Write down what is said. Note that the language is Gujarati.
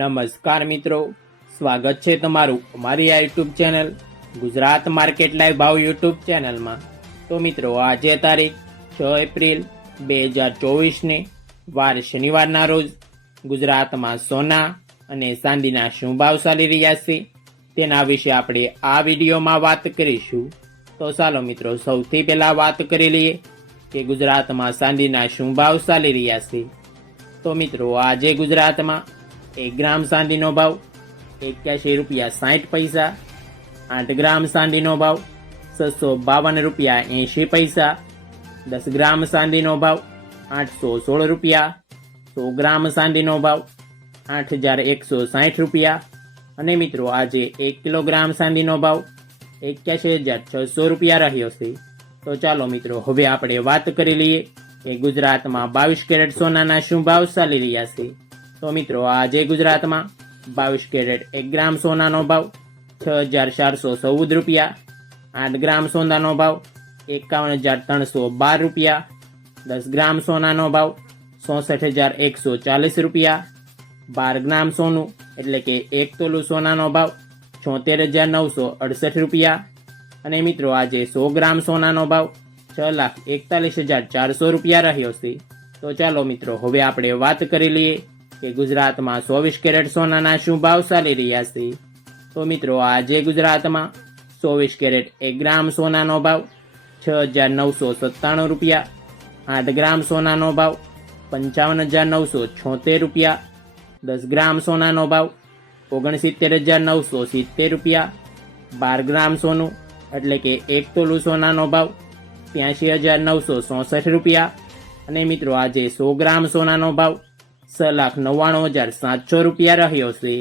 નમસ્કાર મિત્રો, સ્વાગત છે તમારું અમારી આ YouTube channel Gujarat market live ભાવ યુટ્યુબ ચેનલમાં। તો મિત્રો, આજે તારીખ 6 એપ્રિલ 2024ને વાર શનિવારના રોજ ગુજરાતમાં સોના અને ચાંદીના શું ભાવ ચાલી રહ્યા છે તેના વિશે આપણે આ વિડીયોમાં વાત કરીશું। તો ચાલો મિત્રો, સૌથી પહેલા વાત કરી લઈએ કે ગુજરાતમાં ચાંદીના શું ભાવ ચાલી રહ્યા છે। તો મિત્રો, આજે ગુજરાતમાં 1 ગ્રામ ચાંદીનો ભાવ 81 રૂપિયા 60 પૈસા, 8 ગ્રામ ચાંદીનો ભાવ 652 રૂપિયા 80 પૈસા, 10 ગ્રામ ચાંદીનો ભાવ 816 રૂપિયા, 100 ગ્રામ ચાંદીનો ભાવ 8160 રૂપિયા અને મિત્રો, આજે 1 કિલોગ્રામ ચાંદીનો ભાવ 81,600 રૂપિયા રહ્યો છે। તો ચાલો મિત્રો, હવે આપણે વાત કરી લઈએ કે ગુજરાતમાં 22 કેરેટ સોનાના શું ભાવ ચાલી રહ્યા છે। તો મિત્રો, આજે ગુજરાતમાં 22 કેરેટ 1 ગ્રામ સોનાનો ભાવ 6,414 રૂપિયા, 8 ગ્રામ સોનાનો ભાવ 51,312 રૂપિયા, 10 ગ્રામ સોનાનો ભાવ 64,140 રૂપિયા, 12 ગ્રામ સોનું એટલે કે 1 તોલું સોનાનો ભાવ 76,968 રૂપિયા અને મિત્રો, આજે 100 ગ્રામ સોનાનો ભાવ 6,41,400 રૂપિયા રહ્યો છે। તો ચાલો મિત્રો, હવે આપણે વાત કરી લઈએ કે ગુજરાતમાં 24 કેરેટ સોનાના શું ભાવ ચાલી રહ્યા છે। તો મિત્રો, આજે ગુજરાતમાં 24 કેરેટ 1 ગ્રામ સોનાનો ભાવ 6,997 રૂપિયા, 8 ગ્રામ સોનાનો ભાવ 55,976 રૂપિયા, 10 ગ્રામ સોનાનો ભાવ 69,970 રૂપિયા, 12 ગ્રામ સોનું એટલે કે 1 તોલું સોનાનો ભાવ 83,964 રૂપિયા અને મિત્રો, આજે 100 ગ્રામ સોનાનો ભાવ 6,99,700 રૂપિયા રહ્યો છે।